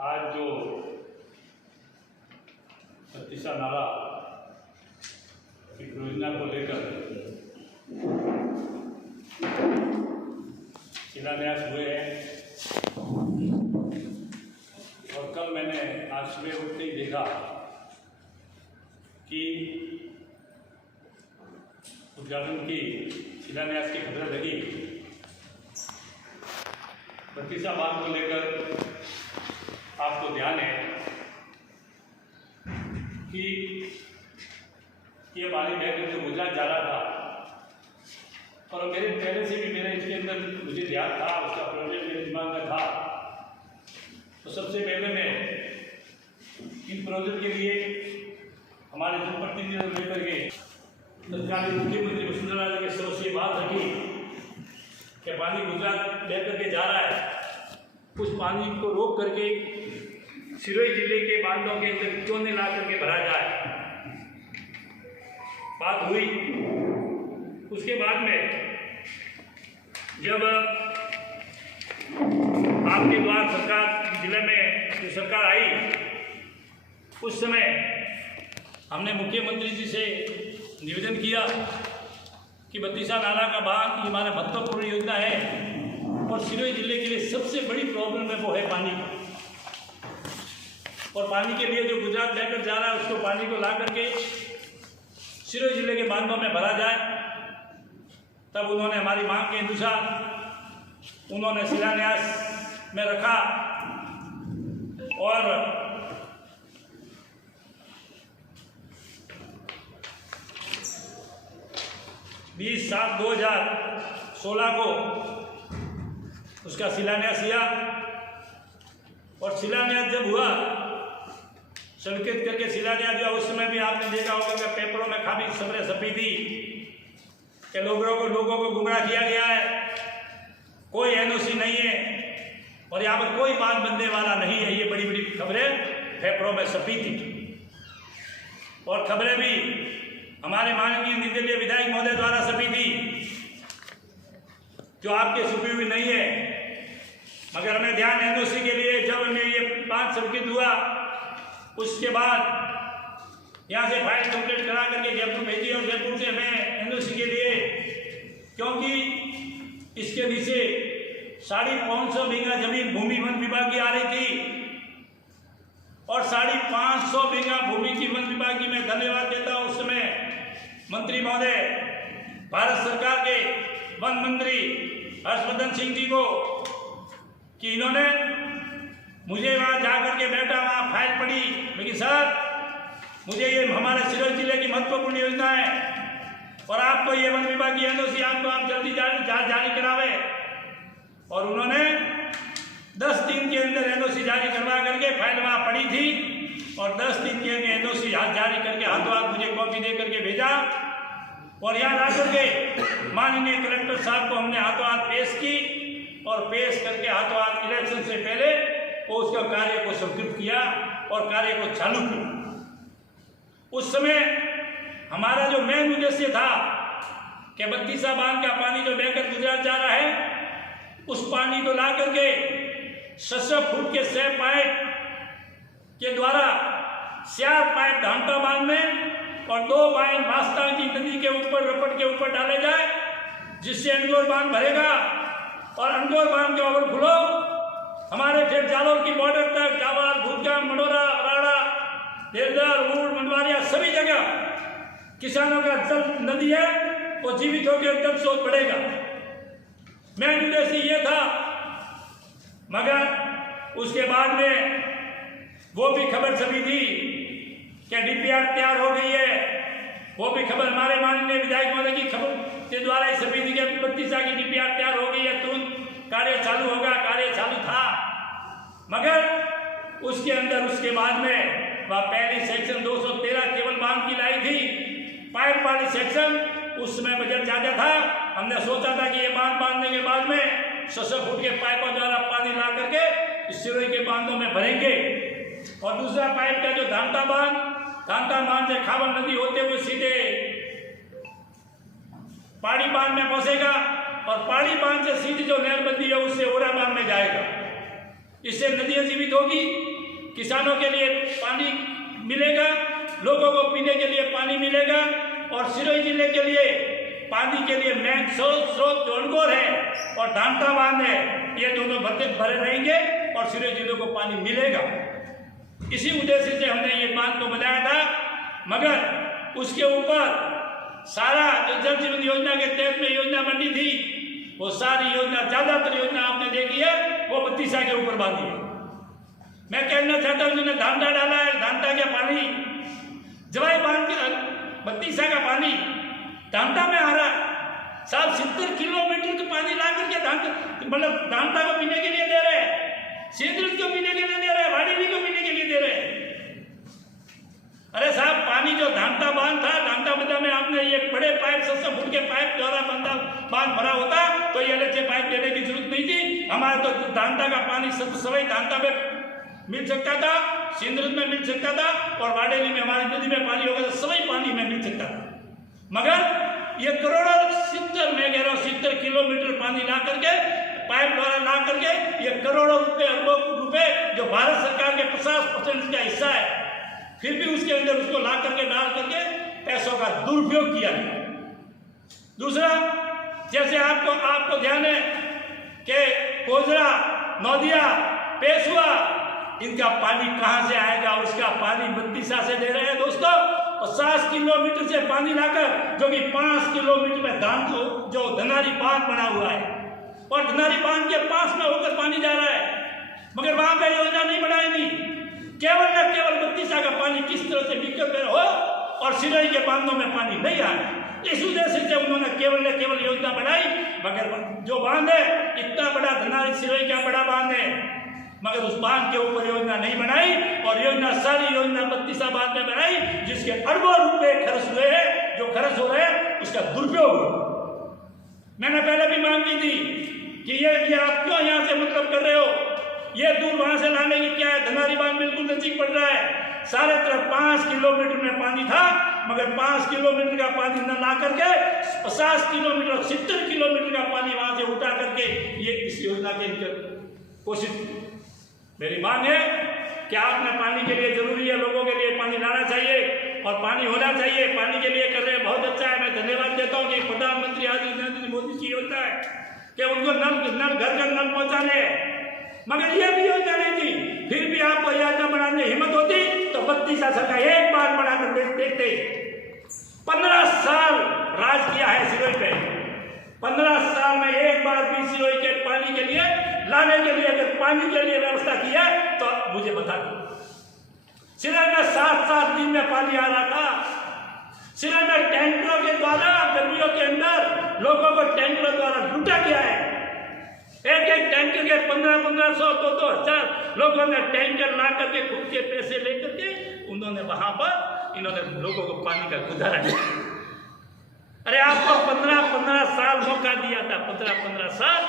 आज जो तीसरा नाला की योजना को लेकर शिलान्यास हुए हैं और कल मैंने आज सुबह उठते ही देखा कि उद्घाटन की शिलान्यास की खबरें लगी। बत्तीसा बांध को लेकर आपको ध्यान है कि ये पानी बहकर जो गुजरात जा रहा था और मेरे पहले से भी मेरे इसके अंदर मुझे ध्यान था, उसका प्रोजेक्ट मेरे दिमाग में था। तो सबसे पहले मैं इन प्रोजेक्ट के लिए हमारे जनप्रतिनिधियों को लेकर के तत्कालीन मुख्यमंत्री वसुंधरा राजे के समक्ष ये बात रखी कि पानी गुजरात लेकर के जा रहा है, उस पानी को रोक करके सिरोही जिले के बांधों के अंदर क्यों नहीं ला करके भरा जाए। बात हुई। उसके बाद में जब आपके द्वार सरकार जिले में जो सरकार आई, उस समय हमने मुख्यमंत्री जी से निवेदन किया कि बत्तीसा नाला का बांध ये हमारा महत्वपूर्ण योजना है और सिरोही जिले के लिए सबसे बड़ी प्रॉब्लम है वो है पानी का। और पानी के लिए जो गुजरात लेकर जा रहा है उसको पानी को ला करके सिरोही जिले के बांधों में भरा जाए। तब उन्होंने हमारी मांग के अनुसार उन्होंने शिलान्यास में रखा और बीस 7/2016 को उसका शिलान्यास किया। और शिलान्यास जब हुआ, संकेत करके शिलान्यास हुआ, उस समय भी आपने देखा होगा कि पेपरों में काफी खबरें छपी थी कि लोगों को गुमराह किया गया है, कोई एनओसी नहीं है और यहाँ पर कोई बांध बनने वाला नहीं है। ये बड़ी बड़ी खबरें पेपरों में छपी थी और खबरें भी हमारे माननीय निर्दलीय विधायक महोदय द्वारा छपी थी, जो आपके छुपी हुई नहीं है। मगर हमें ध्यान एनओसी के लिए जब हमें ये बात संकेत हुआ, उसके बाद यहाँ से फाइल कंप्लीट करा करके जयपुर भेजी और जयपुर से हमें एनओसी के लिए, क्योंकि इसके नीचे 550 बीघा जमीन भूमि वन विभाग की आ रही थी और 550 बीघा भूमि की वन विभाग की मैं धन्यवाद देता हूँ उस समय मंत्री महोदय, भारत सरकार के वन मंत्री हर्षवर्धन सिंह जी को, कि इन्होंने मुझे वहाँ जाकर के बैठा, वहाँ फाइल पड़ी, लेकिन सर मुझे ये हमारे सिरोही जिले की महत्वपूर्ण योजना है और आपको ये वन विभाग की एनओसी आपको आप जल्दी जारी करावे। और उन्होंने 10 दिन के अंदर एनओसी जारी करवा करके फाइल वहाँ पड़ी थी और 10 दिन के अंदर एनओसी जारी करके हाथों हाथ मुझे कॉपी दे करके भेजा और यहाँ ला करके माननीय कलेक्टर साहब को हमने हाथों हाथ पेश की और पेश करके हाथों हाथ इलेक्शन से पहले वो उसका कार्य को स्वीकृत किया और कार्य को चालू किया। उस समय हमारा जो मेन उद्देश्य था कि बत्तीसा बांध का पानी जो बहकर गुजरात जा रहा है, उस पानी को ला करके 600 फुट के 6 पाइप के द्वारा 4 पाइप धांटा बांध में और 2 पाइप बास्ता की नदी के ऊपर रपट के ऊपर डाले जाए, जिससे अंडोर बांध भरेगा और अंडोर बांध के ओवरफ्लो हमारे फिर जालोर की बॉर्डर तक जावाल, भूतगाम, मनोरा, राड़ा, देवदार, ऊट, मंडवारिया सभी जगह किसानों का जल नदी है वो जीवित होकर एकदम शोध बढ़ेगा। मेन उद्देश्य ये था। मगर उसके बाद में वो भी खबर छपी थी कि डीपीआर तैयार हो गई है, वो भी खबर हमारे माननीय विधायक महोदय की खबर के द्वारा ही छपी थी कि बत्तीसा की डीपीआर तैयार हो गई है, तुरंत कार्य चालू होगा। कार्य चालू था, मगर उसके अंदर उसके बाद में वह पहली सेक्शन 213 केवल बांध की लाई थी, पाइप वाली सेक्शन। उस समय बजट ज्यादा था, हमने सोचा था कि ये बांध बांधने के बाद में 600 फुट के पाइपों द्वारा पानी ला करके इस सिरोही के बांधों में भरेंगे और दूसरा पाइप का जो धांटा बांध से खावन नदी होते हुए सीधे पहाड़ी बांध में पहुंचेगा और पहाड़ी बांध से सीधी जो नहरबंदी है उससे ओरा बांध में जाएगा। इससे नदियां जीवित होगी किसानों के लिए पानी मिलेगा, लोगों को पीने के लिए पानी मिलेगा, और सिरोही जिले के लिए पानी के लिए मेन स्रोत जोनगोर है और धामटा बांध है, ये दोनों भरे रहेंगे और सिरोही जिले को पानी मिलेगा। इसी उद्देश्य से हमने ये बांध को बनाया था, मगर उसके ऊपर सारा जो जल जीवन योजना के तहत में योजना बनी थी, वो सारी योजना, ज्यादातर योजना आपने देखी है वो बत्तीसा के ऊपर बांधी है। मैं कहना चाहता हूँ जिन्होंने धामटा डाला है, धामटा का पानी जवाई बांध के बत्तीसा का पानी धामटा में आ रहा है। साहब 70 किलोमीटर का पानी ला करके मतलब धामटा को पीने के लिए दे रहे हैं, सेंद्रित को पीने के लिए दे रहे हैं, वाडेली को पीने के लिए दे रहे हैं। अरे साहब, पानी जो धामटा बांध था, धामटा बंधा में आपने ये बड़े पाइप 700 फुट के पाइप द्वारा बांध भरा होता तो ये अलग से पाइप देने की जरूरत नहीं थी। हमारे तो धामटा का पानी सवई धामटा में मिल सकता था, सिंदरूर में मिल सकता था, और वाडेली में हमारी नदी में पानी होगा तो सवई पानी में मिल सकता था। मगर ये करोड़ों 70, मैं कह रहा हूँ 70 किलोमीटर पानी ला करके, पाइप द्वारा ला करके, ये करोड़ों रुपए, अरबों रुपए जो भारत सरकार के 50% का हिस्सा है, फिर भी उसके अंदर उसको ला करके डाल करके पैसों का दुरुपयोग किया। दूसरा, जैसे आपको ध्यान है कि कोजरा, नौदिया, पेशुआ, इनका पानी कहां से आएगा? उसका पानी बत्तीसा से दे रहे हैं दोस्तों। 50 किलोमीटर से पानी लाकर, जो कि 5 किलोमीटर में जो धनारी बांध बना हुआ है, और धनारी बांध के पास में होकर पानी जा रहा है, मगर वहां पर योजना नहीं बनाई नहीं। केवल न केवल बत्तीसा का पानी किस तरह से विकल्प हो और सिरोही के बांधों में पानी नहीं आए, इस उद्देश्य से उन्होंने केवल न केवल योजना बनाई। मगर जो बांध है, इतना बड़ा धनारी सिरोही का बड़ा बांध है, मगर उस बांध के ऊपर योजना नहीं बनाई, और योजना सारी योजना बत्तीसा बांध में बनाई, जिसके अरबों रुपए खर्च हुए हैं। जो खर्च हो रहे हैं उसका दुरुपयोग हो। मैंने पहले भी मांग की थी कि ये आप क्यों यहाँ से मतलब कर रहे हो, ये दूर वहां से लाने की क्या है? धनारी बांध बिल्कुल नजदीक पड़ रहा है, सारे तरफ 5 किलोमीटर में पानी था, मगर 5 किलोमीटर का पानी न ला करके 50 किलोमीटर 70 किलोमीटर का पानी वहां से उठा करके ये इस योजना के कोशिश। मेरी मांग है कि आपने पानी के लिए जरूरी है, लोगों के लिए पानी लाना चाहिए और पानी होना चाहिए। पानी के लिए कर रहे हैं, बहुत अच्छा है। मैं धन्यवाद देता हूँ कि प्रधानमंत्री आज नरेंद्र मोदी जी होता है कि उनको नल घर घर नल पहुंचाने, मगर ये भी योजना नहीं थी। फिर भी आपको योजना बनाने हिम्मत होती तो बत्तीसा सरकार एक बार बनाकर देखते। 15 साल राज किया है सिरोही पे, 15 साल में एक बार भी सिरोही के पानी के लिए लाने के लिए, अगर पानी के लिए व्यवस्था किया तो मुझे बता दो। सिरोही में 7-7 दिन में पानी आ रहा था। सिरोही में टैंकरों के द्वारा गर्मियों के अंदर लोगों को टैंकरों द्वारा लूटा गया है। एक टैंकर के 1500-1500, 2,000 लोगों ने टैंकर ला करके खुद के पैसे लेकर के उन्होंने वहां पर इन्होंने लोगों को पानी का गुजारा दिया। अरे आपको 15-15 साल मौका दिया था, 15-15 साल,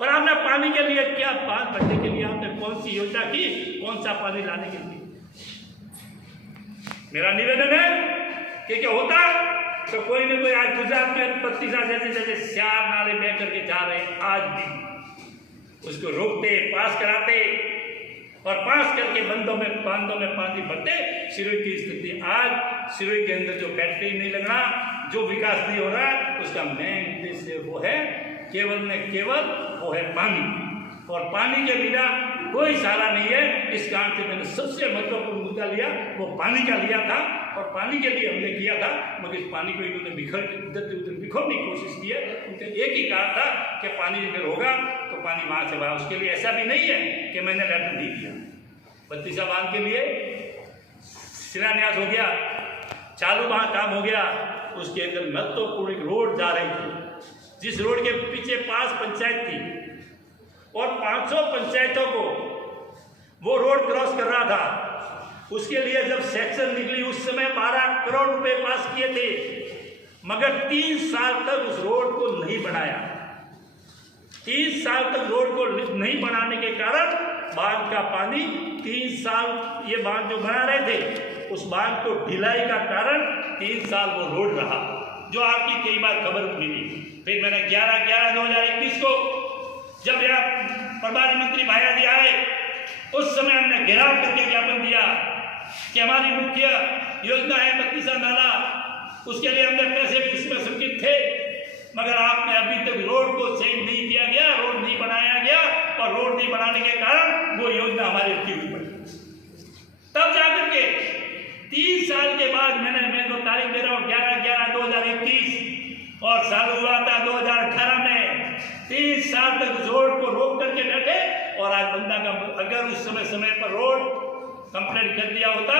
और आपने पानी के लिए क्या बात भरने के लिए आपने कौन सी योजना की, कौन सा पानी लाने के लिए? मेरा निवेदन है कि क्या होता तो कोई न कोई, आज गुजरात में बत्तीसा जैसे 4 नाले बह करके जा रहे हैं, आज भी उसको रोकते, पास कराते और पास करके बांधों में पानी भरते। सिरोही की स्थिति आज, सिरोही के अंदर जो फैक्ट्री नहीं लग रहा, जो विकास नहीं हो रहा, उसका मेन उद्देश्य वो है, केवल न केवल वो है पानी, और पानी के बिना कोई सहारा नहीं है। इस कारण से मैंने सबसे महत्वपूर्ण मुद्दा लिया, वो पानी का लिया था, और पानी के लिए हमने किया था, मगर इस पानी को इन्होंने बिखरने की कोशिश की है। उनका एक ही कारण था कि पानी अगर होगा तो पानी वहाँ से बाहर। उसके लिए ऐसा भी नहीं है कि मैंने लेटर दे दिया। बत्तीसा बांध के लिए शिलान्यास हो गया, चालू वहाँ काम हो गया, उसके अंदर महत्वपूर्ण एक रोड जा रही थी, जिस रोड के पीछे 5 पंचायत थी और 500 पंचायतों को वो रोड क्रॉस कर रहा था। उसके लिए जब सेक्शन निकली उस समय 12 करोड़ रुपए पास किए थे, मगर 3 साल तक उस रोड को नहीं बनाया। 3 साल तक रोड को नहीं बनाने के कारण बांध का पानी 3 साल, ये बांध जो बना रहे थे उस बांध को ढिलाई का कारण 3 साल वो रोड रहा, जो आपकी कई बार खबर मिली। फिर मैंने 11/11/2021 को जब यहाँ प्रभारी मंत्री भाया जी आए उस समय हमने घेराव करके ज्ञापन दिया कि हमारी मुख्य योजना है बत्तीसा नाला, उसके लिए हमने पैसे भी उसमें स्वीकृत थे, मगर आपने अभी तक रोड को चेंज नहीं किया गया, रोड नहीं बनाया गया, और रोड नहीं बनाने के कारण वो योजना हमारी रुकी हुई पड़ी। तब जाकर के 3 साल के बाद मैं तो तारीख दे रहा हूँ 11/11/2021, और चालू हुआ था 2018 में। 3 साल तक उस रोड को रोक करके बैठे, और आज बंदा का अगर उस समय पर रोड कंप्लीट कर दिया होता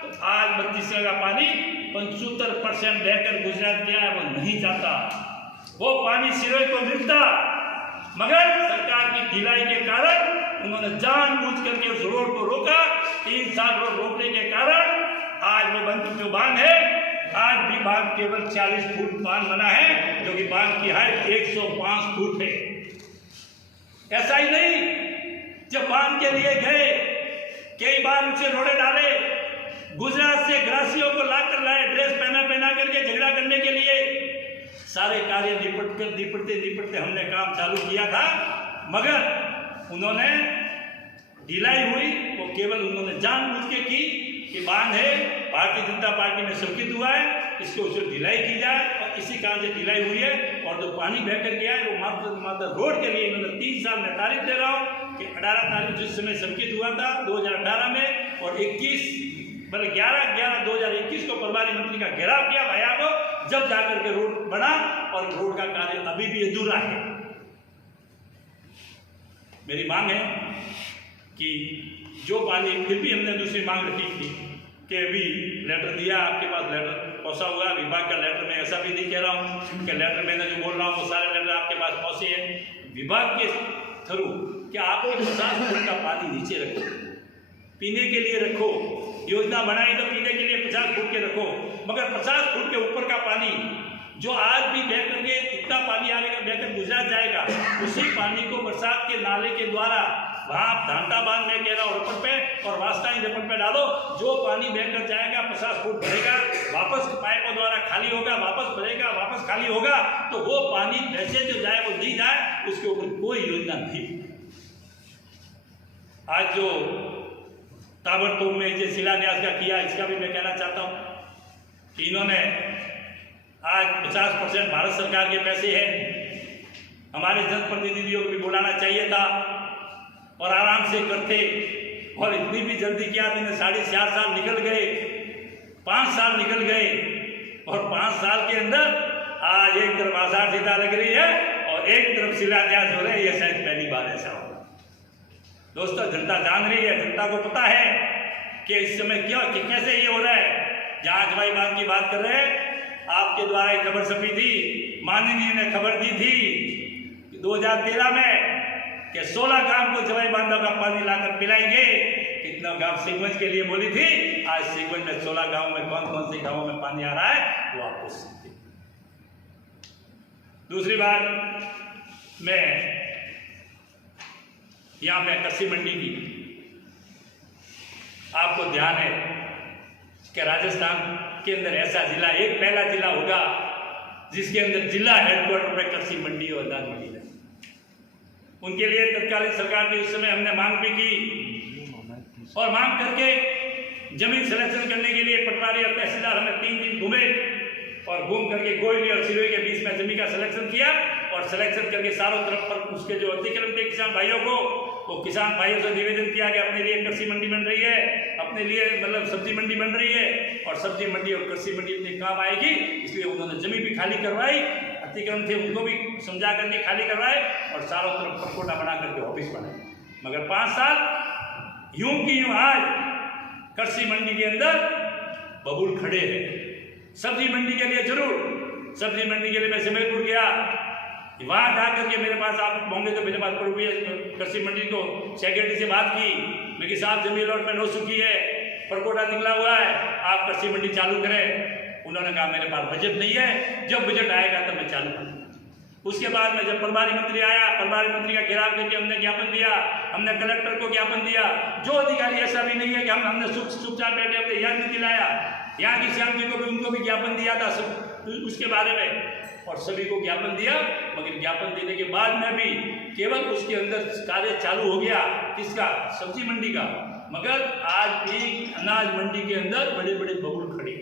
तो आज 32 का पानी 75% बहकर गुजरात गया है, वो नहीं जाता, वो पानी सीवेज को मिलता, मगर सरकार की ढिलाई के कारण उन्होंने जानबूझ करके उस रोड को रोका। 3 साल रोड रोकने के कारण आज वो बन चुके बांध है। आज भी बांध केवल 40 फुट बांध बना है, जो कि बांध की हाइट 105 फुट है। ऐसा ही नहीं, जब बांध के लिए गए कई बार उनसे रोड़े डाले, गुजरात से ग्रासियों को लाकर लाए, ड्रेस पहना करके झगड़ा करने के लिए, सारे कार्य निपटते हमने काम चालू किया था, मगर उन्होंने ढिलाई हुई। वो केवल उन्होंने जानबूझ के की कि बांध है, भारतीय जनता पार्टी में स्वीकृत हुआ है, इसको उसे ढिलाई की जाए, और इसी कारण से ढिलाई हुई है। और जो पानी बहकर गया है वो मात्र रोड के लिए इन्होंने 3 साल में तारीख दे रहा हूँ कि 18 तारीख जिस समय स्वीकृत हुआ था 2018 में, और 11/11/2021 को प्रभारी मंत्री का घेराव किया भैया को, जब जाकर के रोड बना, और रोड का कार्य अभी भी अधूरा है। मेरी मांग है कि जो पानी, फिर भी हमने दूसरी मांग रखी थी कि अभी लेटर दिया, आपके पास लेटर पहुंचा हुआ विभाग का लेटर। मैं ऐसा भी नहीं कह रहा हूँ कि लेटर मैंने जो बोल रहा हूँ वो सारे लेटर आपके पास पहुंचे हैं विभाग के थ्रू, कि आप 50 फुट का पानी नीचे रखो, पीने के लिए रखो। योजना बनाई तो पीने के लिए 50 फुट के रखो, मगर 50 फुट के ऊपर का पानी जो आज भी बह करके इतना पानी आएगा, बहकर गुजरात जाएगा, उसी पानी को बरसात के नाले के द्वारा वहाँ धांटा बांध में कह रहा हूँ रपट पे और वास्ताई रपट पे डालो, जो पानी बहकर जाएगा 50 फुट भरेगा, वापस पाइपों द्वारा खाली होगा, वापस भरेगा, वापस खाली होगा, तो वो पानी वैसे जो जाए वो नहीं जाए, उसके ऊपर कोई योजना नहीं। आज जो ताबड़तोड़ में जो शिलान्यास का किया, इसका भी मैं कहना चाहता हूँ कि इन्होंने आज 50% भारत सरकार के पैसे हैं, हमारे जनप्रतिनिधियों को भी बुलाना चाहिए था और आराम से करते, और इतनी भी जल्दी किया इन्हें 4.5 साल निकल गए, 5 साल निकल गए, और 5 साल के अंदर आज एक तरफ आषाढ़ सीता लग रही है और एक तरफ शिलान्यास हो रहे हैं। ये शायद पहली बार ऐसा हो। दोस्तों, जनता जान रही है, जनता को पता है कि इस समय क्या कि कैसे ये हो रहा है। जहाँ जवाई बांध की बात कर रहे हैं, आपके द्वारा एक खबर छपी थी, माननीय ने खबर दी थी 2013 में कि 16 गांव को जवाई बांधा का पानी लाकर पिलाएंगे। कितना गांव सिगवंज के लिए बोली थी, आज सिगवंज में 16 गांव में कौन कौन से गांवों में पानी आ रहा है वो आपको सकते। दूसरी बात, मैं यहां पे कृषि मंडी की, आपको ध्यान है कि राजस्थान के अंदर ऐसा जिला, एक पहला जिला होगा जिसके अंदर जिला हेडक्वार्टर पर कृषि मंडी और अनाज मंडी है। उनके लिए तत्कालीन सरकार ने उस समय हमने मांग भी की, और मांग करके जमीन सिलेक्शन करने के लिए पटवारी और तहसीलदार हमें 3 दिन घूमे, और घूम करके गोयली और सिरोही के बीच में जमीन का सिलेक्शन किया, और सिलेक्शन करके चारों तरफ पर उसके जो अतिक्रमण थे किसान भाइयों को, वो किसान भाइयों से निवेदन किया कि अपने लिए कृषि मंडी बन रही है, अपने लिए मतलब सब्जी मंडी बन रही है, और सब्जी मंडी और कृषि मंडी अपने काम आएगी, इसलिए उन्होंने जमीन भी खाली करवाई, अतिक्रमण थे उनको भी समझा करके खाली करवाए, और चारों तरफ परकोटा बना करके ऑफिस बनाए। मगर 5 साल यूं की यूं आज कृषि मंडी के अंदर बबूल खड़े हैं। सब्जी मंडी के लिए जरूर, सब्जी मंडी के लिए मैं सिमरपुर गया, वहाँ जा करके मेरे पास आप होंगे तो मेरे पास पड़ हुई है, कृषि मंडी को सेक्रेटरी से बात की, मैं कि साहब जमीन लॉट में हो चुकी है, परकोटा निकला हुआ है, आप कृषि मंडी चालू करें। उन्होंने कहा मेरे पास बजट नहीं है, जब बजट आएगा तब मैं चालू करूँगा। उसके बाद में जब प्रभारी मंत्री आया, प्रभारी मंत्री का घेराव करके हमने ज्ञापन दिया, हमने कलेक्टर को ज्ञापन दिया। जो अधिकारी ऐसा भी नहीं है कि हमने चुपचाप बैठे हमने याद नहीं दिलाया, यहाँ की श्याम जी को भी, उनको भी ज्ञापन दिया था उसके बारे में, और सभी को ज्ञापन दिया, मगर ज्ञापन देने के बाद में भी केवल उसके अंदर कार्य चालू हो गया, किसका, सब्जी मंडी का, मगर आज भी अनाज मंडी के अंदर बड़े बड़े बबूल खड़े।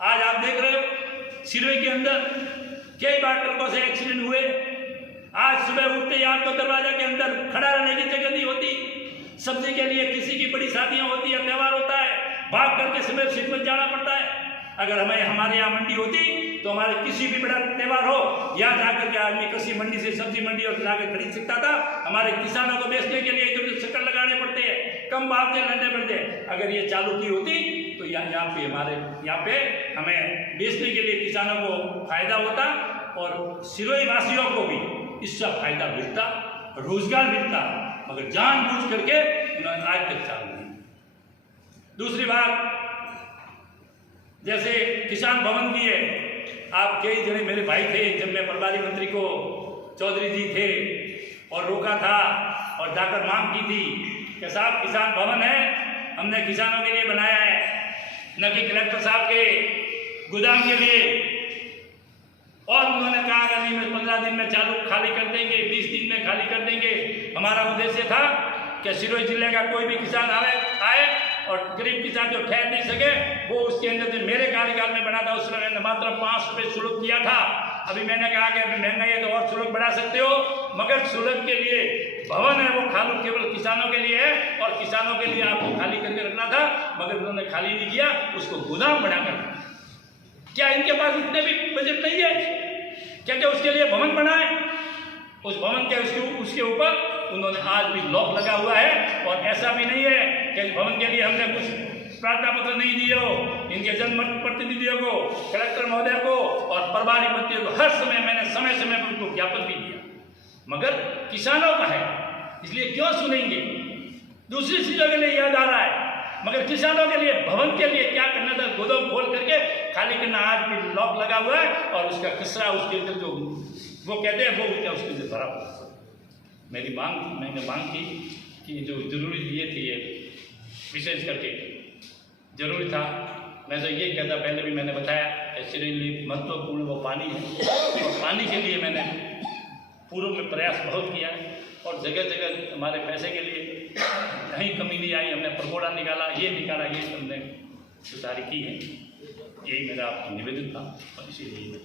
आज आप देख रहे हो सिरवे के अंदर कई बार ट्रकों से एक्सीडेंट हुए। आज सुबह उठते ही आपको दरवाजा के अंदर खड़ा रहने की जगह नहीं होती। सब्जी के लिए किसी की बड़ी शादियां होती है, त्यौहार होता है, भाग करके सुबह खिदमत जाना पड़ता है। अगर हमारे यहाँ मंडी होती तो हमारे किसी भी बड़ा त्यौहार हो, यहाँ जाकर के आदमी कृषि मंडी से सब्जी मंडी और जाकर खरीद सकता था। हमारे किसानों को बेचने के लिए इधर चक्कर लगाने पड़ते हैं, कम भाव से लड़ने पड़ते हैं। अगर ये चालू की होती तो यहाँ पे हमें बेचने के लिए किसानों को फायदा होता और सिरोही वासियों को भी इससे फायदा मिलता, रोजगार मिलता, मगर जानबूझ करके उन्होंने आज तक चालू नहीं। दूसरी बात, जैसे किसान भवन की है, आप कई जने मेरे भाई थे, जब मैं प्रभारी मंत्री को चौधरी जी थे और रोका था और जाकर मांग की थी कि साहब किसान भवन है, हमने किसानों के लिए बनाया है, न कि कलेक्टर साहब के गोदाम के लिए। और उन्होंने कहा कि नहीं, मैं 15 दिन में चालू खाली कर देंगे, 20 दिन में खाली कर देंगे। हमारा उद्देश्य था कि सिरोही जिले का कोई भी किसान आए और गरीब किसान जो ठहर नहीं सके, वो उसके अंदर जो मेरे कार्यकाल में बना था उसमें मैंने मात्र 5 रुपये शुल्क किया था। अभी मैंने कहा कि अभी महंगाई है तो और शुल्क बढ़ा सकते हो, मगर शुल्क के लिए भवन है वो खाली केवल किसानों के लिए है और किसानों के लिए आपको खाली करके रखना था, मगर उन्होंने खाली नहीं किया, उसको गोदाम बनाकर। क्या इनके पास इतने भी बजट नहीं है क्या उसके लिए भवन बनाए? उस भवन के उसके ऊपर उन्होंने आज भी लॉक लगा हुआ है। और ऐसा भी नहीं है कि भवन के लिए हमने कुछ प्रार्थना पत्र नहीं दिए हो। इनके जनप्रतिनिधियों को, कलेक्टर महोदय को और प्रभारी मंत्रियों को हर समय मैंने समय पर उनको ज्ञापन भी दिया, मगर किसानों का है इसलिए क्यों सुनेंगे। दूसरी चीजों के लिए याद आ रहा है, मगर किसानों के लिए भवन के लिए क्या करना था, गोदाम खोल करके खाली करना। आज भी लॉक लगा हुआ है और उसका कचरा उसके अंदर जो वो कहते हैं वो क्या उसके अंदर भरा हुआ। मैंने मांग की कि जो जरूरी लिए थे ये विशेष करके जरूरी था। मैं तो ये कहता, पहले भी मैंने बताया, ऐसे लिए महत्वपूर्ण वो पानी है और पानी के लिए मैंने पूर्व में प्रयास बहुत किया और जगह जगह हमारे पैसे के लिए कहीं कमी नहीं आई। हमने परगोड़ा निकाला, ये हमने सुधारी की है। यही मेरा आपको निवेदन था और इसीलिए